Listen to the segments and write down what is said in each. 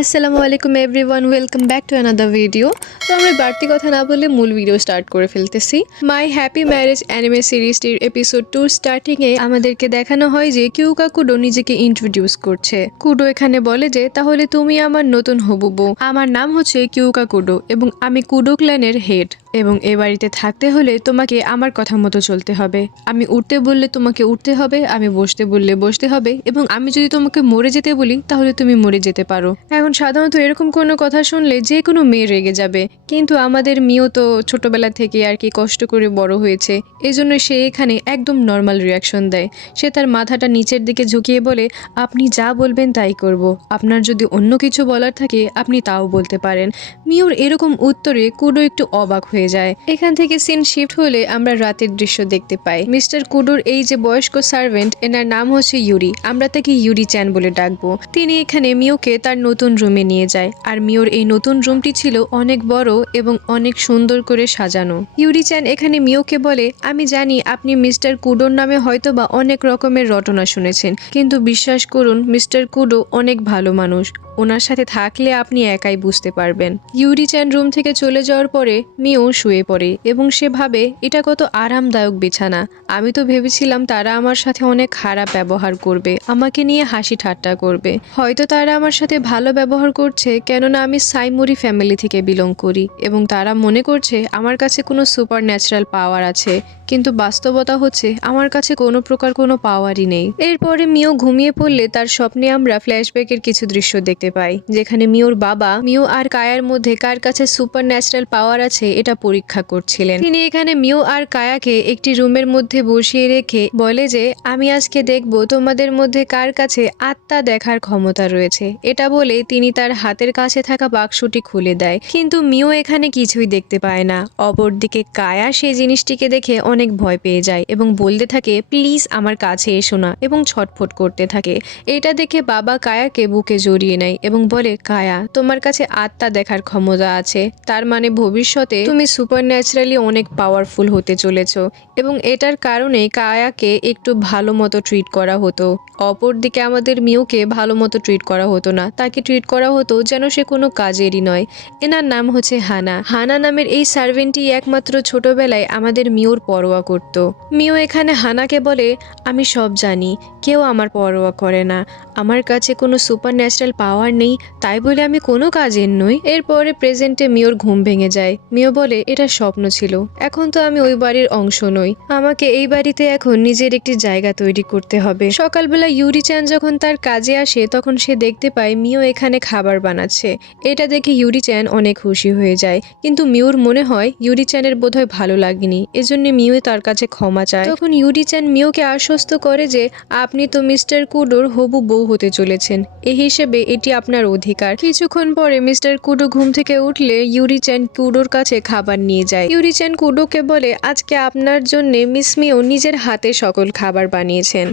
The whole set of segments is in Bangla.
আসসালামু আলাইকুম everyone, welcome back to another video. তো আমরা বাড়তি কথা না বলে মূল ভিডিও স্টার্ট করে ফেলতেছি। মাই হ্যাপি ম্যারেজ অ্যানিমে সিরিজটির এপিসোড 2 স্টার্টিংয়ে আমাদেরকে দেখানো হয় যে কিউকা কুডো নিজেকে ইন্ট্রোডিউস করছে। কুডো এখানে বলে যে তাহলে তুমি আমার নতুন হবু বউ, আমার নাম হচ্ছে কিউকা কুডো এবং আমি কুডো ক্ল্যানের হেড, এবং এ বাড়িতে থাকতে হলে তোমাকে আমার কথা মতো চলতে হবে। আমি উঠতে বললে তোমাকে উঠতে হবে, আমি বসতে বললে বসতে হবে, এবং আমি যদি তোমাকে মরে যেতে বলি তাহলে তুমি মরে যেতে পারো। এখন সাধারণত এরকম কোনো কথা শুনলে যে কোনো মেয়ে রেগে যাবে, কিন্তু আমাদের মিও তো ছোটবেলা থেকে আর কি কষ্ট করে বড় হয়েছে, এজন্য সে এখানে একদম নর্মাল রিয়াকশন দেয়। সে তার মাথাটা নিচের দিকে ঝুঁকিয়ে বলে, আপনি যা বলবেন তাই করব, আপনার যদি অন্য কিছু বলার থাকে আপনি তাও বলতে পারেন। মিওর এরকম উত্তরে কুডো একটু অবাক হয়ে যায়। এখান থেকে সিন শিফট হলে আমরা রাতের দৃশ্য দেখতে পাই। মিস্টার কুডোর এই যে বয়স্ক সার্ভেন্ট, এনার নাম হচ্ছে ইউরি, আমরা তাকে ইউরি চ্যান বলে ডাকবো। তিনি এখানে মিওকে তার নতুন রুমে নিয়ে যায়, আর মিওর এই নতুন রুমটি ছিল অনেক বড় এবং অনেক সুন্দর করে সাজানো। ইউরি চ্যান এখানে মিওকে বলে, আমি জানি আপনি মিস্টার কুডোর নামে হয়তোবা অনেক রকমের রটনা শুনেছেন, কিন্তু বিশ্বাস করুন মিস্টার কুডো অনেক ভালো মানুষ, ওনার সাথে থাকলে আপনি একাই বুঝতে পারবেন। ইউরি চ্যান রুম থেকে চলে যাওয়ার পরে মিও শুয়ে পড়ে এবং সে ভাবে এটা কত আরামদায়ক বিছানা। আমি তো ভেবেছিলাম তারা আমার সাথে অনেক খারাপ ব্যবহার করবে, আমাকে নিয়ে হাসি ঠাট্টা করবে। হয়তো তারা আমার সাথে ভালো ব্যবহার করছে কেননা আমি সাইমুরি ফ্যামিলি থেকে বিলং করি এবং তারা মনে করছে আমার কাছে কোনো সুপার ন্যাচারাল পাওয়ার আছে, কিন্তু বাস্তবতা হচ্ছে আমার কাছে কোনো প্রকার কোনো পাওয়ারই নেই। এরপরে মিও ঘুমিয়ে পড়লে তার স্বপ্নে আমরা ফ্ল্যাশব্যাকের কিছু দৃশ্য দেখতে পাই, যেখানে মিওর বাবা মিও আর কায়ার মধ্যে কার কাছে সুপার ন্যাচারাল পাওয়ার আছে এটা পরীক্ষা করছিলেন। তিনি এখানে মিও আর কায়াকে একটি রুমের মধ্যে বসিয়ে রেখে বলে যে আমি আজকে দেখব তোমাদের মধ্যে কার কাছে আত্মা দেখার ক্ষমতা রয়েছে। এটা বলে তিনি তার হাতের কাছে থাকা বাক্সটি খুলে দেয়, কিন্তু মিও এখানে কিছুই দেখতে পায় না। অপরদিকে কায়া সেই জিনিসটিকে দেখে অনেক ভয় পেয়ে যায় এবং বলতে থাকে প্লিজ আমার কাছে এসো না, এবং ছটফট করতে থাকে। এটা দেখে বাবা কায়াকে বুকে জড়িয়ে নেয় এবং বলে, কায়া তোমার কাছে আত্মা দেখার ক্ষমতা আছে, তার মানে ভবিষ্যতে তুমি সুপার ন্যাচারালি অনেক পাওয়ারফুল হতে চলেছ, এবং এটার কারণে কায়াকে একটু ভালো মতো ট্রিট করা হতো। অপরদিকে আমাদের মিওকে ভালো মতো ট্রিট করা হতো না, তাকে ট্রিট করা হতো যেন সে কোনো কাজেরই নয়। এনার নাম হচ্ছে হানা। হানা নামের এই সার্ভেন্টই একমাত্র ছোটবেলায় আমাদের মিওর পরোয়া করত। মিও এখানে হানাকে বলে, আমি সব জানি, কেউ আমার পরোয়া করে না, আমার কাছে কোনো সুপার ন্যাচারাল পাওয়ার নেই, তাই বলে আমি কোনো কাজের নই। এরপরে প্রেজেন্টে মিওর ঘুম ভেঙে যায়। মিও বলে এটা স্বপ্ন ছিল, এখন তো আমি ওই বাড়ির অংশ নই, আমাকে এই বাড়িতে এখন নিজের একটি জায়গা তৈরি করতে হবে। সকালবেলা ইউরি চ্যান যখন তার কাজে আসে তখন সে দেখতে পায় মিও এখানে খাবার বানাচ্ছে। এটা দেখে ইউরি চ্যান অনেক খুশি হয়ে যায়, কিন্তু মিওর মনে হয় ইউরি চ্যানের বোধহয় ভালো লাগেনি, এজন্য মিও তার কাছে ক্ষমা চায়। তখন ইউরি চ্যান মিওকে আশ্বস্ত করে যে আপনি তো মিস্টার কুডোর হবু বউ হতে চলেছেন, এই হিসেবে এটি আপনার অধিকার। কিছুক্ষণ পরে মিস্টার কুডো ঘুম থেকে উঠলে ইউরি চ্যান কুডোর কাছে খাবার নিয়ে যায়। ইউরি চ্যান কুডোকে বলে আজকে আপনার জন্য মিস মিও নিজের হাতে সকল খাবার বানিয়েছেন।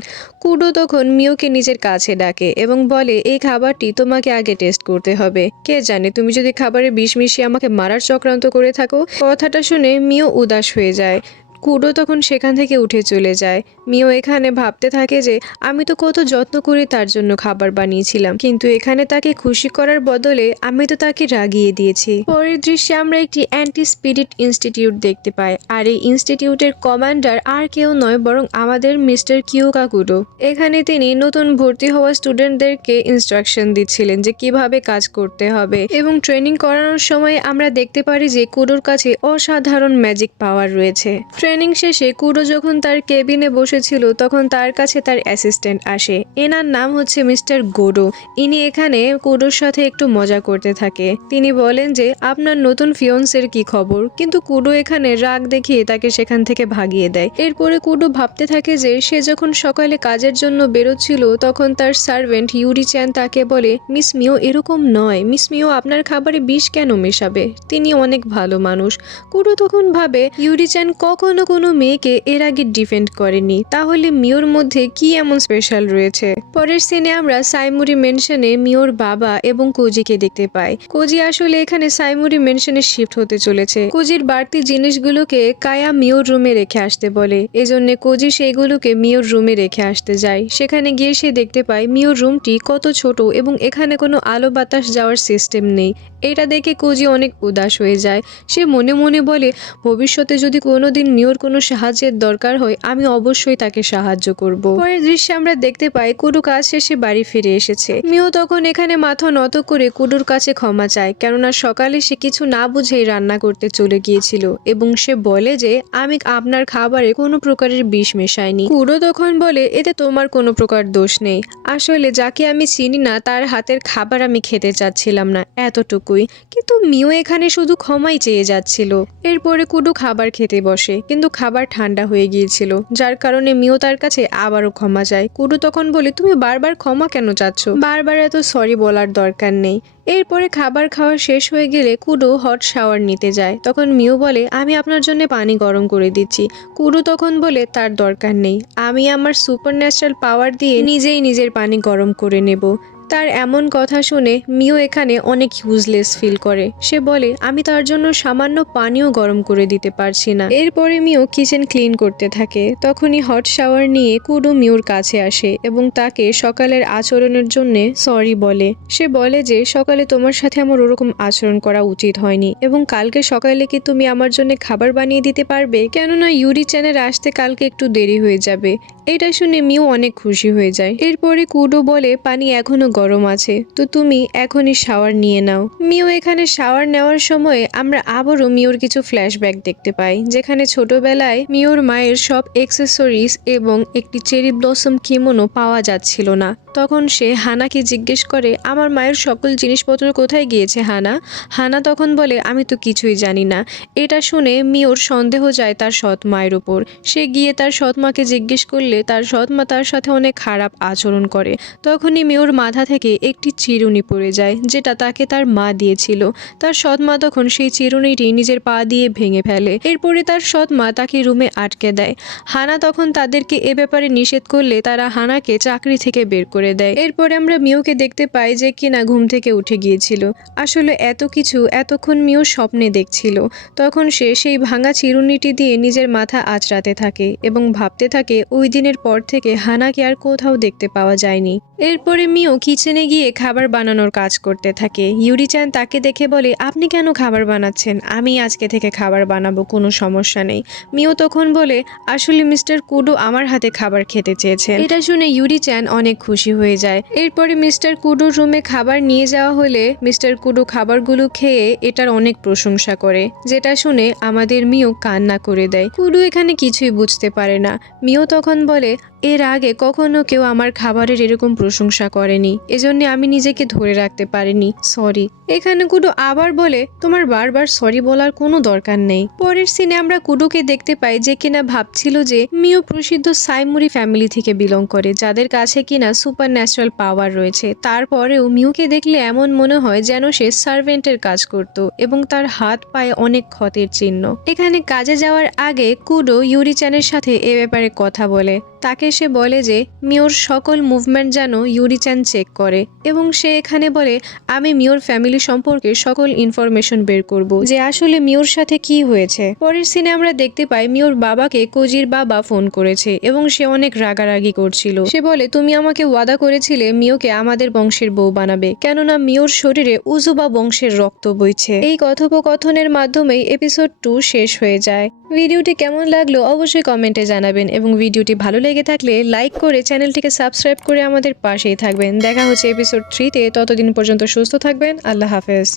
কুডো তখন মিওকে নিজের কাছে ডাকে এবং বলে এই খাবারটি তোমাকে আগে টেস্ট করতে হবে, কে জানে তুমি যদি খাবারে বিষ মিশিয়ে আমাকে মারার চক্রান্ত করে থাকো। কথাটা শুনে মিও উদাস হয়ে যায়। কুডো তখন সেখান থেকে উঠে চলে যায়। মিও এখানে ভাবতে থাকে যে আমি তো কত যত্ন করে তার জন্য খাবার বানিয়েছিলাম, কিন্তু এখানে তাকে খুশি করার বদলে আমি তো তাকে রাগিয়ে দিয়েছি। পরের দৃশ্যে আমরা একটি অ্যান্টি স্পিরিট ইনস্টিটিউট দেখতে পাই, আর এই ইনস্টিটিউটের কমান্ডার আর কেউ নয় বরং আমাদের মিস্টার কিউকা কুডো। এখানে তিনি নতুন ভর্তি হওয়া স্টুডেন্টদেরকে ইনস্ট্রাকশন দিচ্ছিলেন যে কিভাবে কাজ করতে হবে, এবং ট্রেনিং করানোর সময় আমরা দেখতে পারি যে কুডোর কাছে অসাধারণ ম্যাজিক পাওয়ার রয়েছে। ট্রেনিং শেষে কুডো যখন তার কেবিনে বসেছিল তখন তার কাছে তার অ্যাসিস্ট্যান্ট আসে, এনার নাম হচ্ছে মিস্টার গোডো। ইনি এখানে কুডোর সাথে একটু মজা করতে থাকে। তিনি বলেন যে আপনার নতুন ফিয়ন্সের কি খবর, কিন্তু কুডো এখানে রাগ দেখিয়ে তাকে সেখান থেকে ভাগিয়ে দেয়। এরপরে কুডো ভাবতে থাকে যে সে যখন সকালে কাজের জন্য বেরোচ্ছিল তখন তার সার্ভেন্ট ইউরি চ্যান তাকে বলে মিস মিও এরকম নয়, মিস মিও আপনার খাবারে বিষ কেন মেশাবে, তিনি অনেক ভালো মানুষ। কুডো তখন ভাবে ইউরি চ্যান কখনো কোনো মেয়েকে এর আগে ডিফেন্ড করেনি, তাহলে মিওর মধ্যে কি এমন স্পেশাল রয়েছে। পরের সিনে আমরা সাইমুরি মেনশনে মিওর বাবা এবং কোজিকে দেখতে পাই। কোজি আসলে এখানে সাইমুরি মেনশনে শিফট হতে চলেছে। কোজির বাড়তি জিনিসগুলোকে কায়া মিওর রুমে রেখে আসতে বলে, এজন্য কোজি সেইগুলোকে মিওর রুমে রেখে আসতে যায়। সেখানে গিয়ে সে দেখতে পায় মিওর রুমটি কত ছোট এবং এখানে কোনো আলো বাতাস যাওয়ার সিস্টেম নেই। এটা দেখে কোজি অনেক উদাস হয়ে যায়। সে মনে মনে বলে, ভবিষ্যতে যদি কোনোদিন মিওর কোনো সাহায্যের দরকার হয় আমি অবশ্যই তাকে সাহায্য করব। পরের দৃশ্যে আমরা দেখতে পাই কুডু কাজ শেষে বাড়ি ফিরে এসেছে। মিও তখন এখানে মাথা নত করে কুডুর কাছে ক্ষমা চায়, কেননা সকালে সে কিছু না বুঝেই রান্না করতে চলে গিয়েছিল এবং সে বলে যে আমি আপনার খাবারে কোনো প্রকারের বিষ মেশাইনি। কুডো তখন বলে, এতে তোমার কোনো প্রকার দোষ নেই, আসলে যাকে আমি চিনি না তার হাতের খাবার আমি খেতে চাচ্ছিলাম না, এতটুকুই। কিন্তু মিও এখানে শুধু ক্ষমাই চেয়ে যাচ্ছিল। এরপরে কুডু খাবার খেতে বসে, কিন্তু খাবার ঠান্ডা হয়ে গিয়েছিল, যার কারণে মিও তার কাছে আবারও ক্ষমা চায়। কুডু তখন বলে, তুমি বারবার ক্ষমা কেন চাচ্ছ, বারবার এত সরি বলার দরকার নেই। এরপরে খাবার খাওয়া শেষ হয়ে গেলে কুডু হট শাওয়ার নিতে যায়। তখন মিও বলে, আমি আপনার জন্য পানি গরম করে দিচ্ছি। কুডু তখন বলে, তার দরকার নেই, আমি আমার সুপারন্যাচারাল পাওয়ার দিয়ে নিজেই নিজের পানি গরম করে নেব। তার এমন কথা শুনে মিও এখানে অনেক ইউজলেস ফিল করে। সে বলে, আমি তার জন্য সামান্য পানিও গরম করে দিতে পারছি না। এরপরে মিও কিচেন ক্লিন করতে থাকে। তখনই হট শাওয়ার নিয়ে কুডু মিওর কাছে আসে এবং তাকে সকালের আচরণের জন্য সরি বলে। সে বলে যে সকালে তোমার সাথে আমার ওরকম আচরণ করা উচিত হয়নি এবং কালকে সকালে কি তুমি আমার জন্য খাবার বানিয়ে দিতে পারবে, কেননা ইউরি চ্যানের আসতে কালকে একটু দেরি হয়ে যাবে। এটা শুনে মিও অনেক খুশি হয়ে যায়। এরপরে কুডু বলে, পানি এখনো গরম আছে, তো তুমি এখনই শাওয়ার নিয়ে নাও। মিও এখানে শাওয়ার নেওয়ার সময় আমরা আবারও মিওর কিছু ফ্ল্যাশব্যাক দেখতে পাই, যেখানে ছোটবেলায় মিওর মায়ের সব অ্যাক্সেসরিজ এবং একটি চেরি ব্লসম কিমোনো পাওয়া যাচ্ছিল না। তখন সে হানাকে জিজ্ঞেস করে, আমার মায়ের সকল জিনিসপত্র কোথায় গিয়েছে হানা? হানা তখন বলে, আমি তো কিছুই জানি না। এটা শুনে মিওর সন্দেহ যায় তার সৎ মায়ের উপর। সে গিয়ে তার সৎ মাকে জিজ্ঞেস করলে তার সৎ মা তার সাথে অনেক খারাপ আচরণ করে। তখনই মিওর মাথা থেকে একটি চিরুনি পড়ে যায়, যেটা তাকে তার মা দিয়েছিল। তার সৎ মা তখন সেই চিরুনিটি নিজের পা দিয়ে ভেঙে ফেলে। এরপরে তার সৎ মা তাকে রুমে আটকে দেয়। হানা তখন তাদেরকে এ ব্যাপারে নিষেধ করলে তারা হানাকে চাকরি থেকে বের করে দেয়। এরপরে আমরা মিওকে দেখতে পাই যে কিনা ঘুম থেকে উঠে গিয়েছিল। আসলে এত কিছু এতক্ষণ মিও স্বপ্নে দেখছিল। তখন সে সেই ভাঙা চিরুনিটি দিয়ে নিজের মাথা আঁচড়াতে থাকে এবং ভাবতে থাকে ওই দিনের পর থেকে হানাকে আর কোথাও দেখতে পাওয়া যায়নি। এরপরে মিও কিচেনে গিয়ে খাবার বানানোর কাজ করতে থাকে। ইউরি-চ্যান তাকে দেখে বলে, আপনি কেন খাবার বানাচ্ছেন? আমি আজকে থেকে খাবার বানাবো, কোনো সমস্যা নেই। মিও তখন বলে, আসলে মিস্টার কুডো আমার হাতে খাবার খেতে চেয়েছেন। এটা শুনে ইউরি-চ্যান অনেক খুশি হয়ে যায়। এরপরে মিস্টার কুডোর রুমে খাবার নিয়ে যাওয়া হলে মিস্টার কুডো খাবারগুলো খেয়ে এটার অনেক প্রশংসা করে, যেটা শুনে আমাদের মিও কান্না করে দেয়। কুডো এখানে কিছুই বুঝতে পারে না। মিও তখন বলে, এর আগে কখনো কেউ আমার খাবারের এরকম প্রশংসা করেনি, এজন্য আমি নিজেকে ধরে রাখতে পারিনি, সরি। এখানে কুডো আবার বলে, তোমার বারবার সরি বলার কোনো দরকার নেই। পরের সিনে আমরা কুডোকে দেখতে পাই যে কিনা ভাবছিল যে মিও প্রসিদ্ধ সাইমুরি ফ্যামিলি থেকে বিলং করে, যাদের কাছে কিনা সুপার ন্যাচারাল পাওয়ার রয়েছে। তারপরেও মিওকে দেখলে এমন মনে হয় যেন সে সার্ভেন্টের কাজ করত এবং তার হাত পায়ে অনেক ক্ষতের চিহ্ন। এখানে কাজে যাওয়ার আগে কুডো ইউরি-চ্যানের সাথে এ ব্যাপারে কথা বলে। তাকে সে বলে যে মিওর সকল মুভমেন্ট যেন ইউরি-চ্যান চেক করে এবং সে এখানে বলে, আমি মিওর ফ্যামিলি সম্পর্কে সকল ইনফরমেশন বের করব, যে আসলে মিওর সাথে কি হয়েছে। পরের সিনে আমরা দেখতে পাই মিওর বাবাকে কোজির বাবা ফোন করেছে এবং সে অনেক রাগারাগি করছিল। সে বলে, তুমি আমাকে ওয়াদা করেছিলে মিওকে আমাদের বংশের বউ বানাবে, কেননা মিওর শরীরে উজুবা বংশের রক্ত বইছে। এই কথোপকথনের মাধ্যমেই এপিসোড 2 শেষ হয়ে যায়। ভিডিওটি কেমন লাগলো অবশ্যই কমেন্টে জানাবেন এবং ভিডিওটি ভালো লেগে থাকলে লাইক করে চ্যানেলটিকে সাবস্ক্রাইব করে আমাদের পাশেই থাকবেন। দেখা হচ্ছে এপিসোড 3-তে, ততদিন পর্যন্ত সুস্থ থাকবেন। আল্লাহ হাফেজ।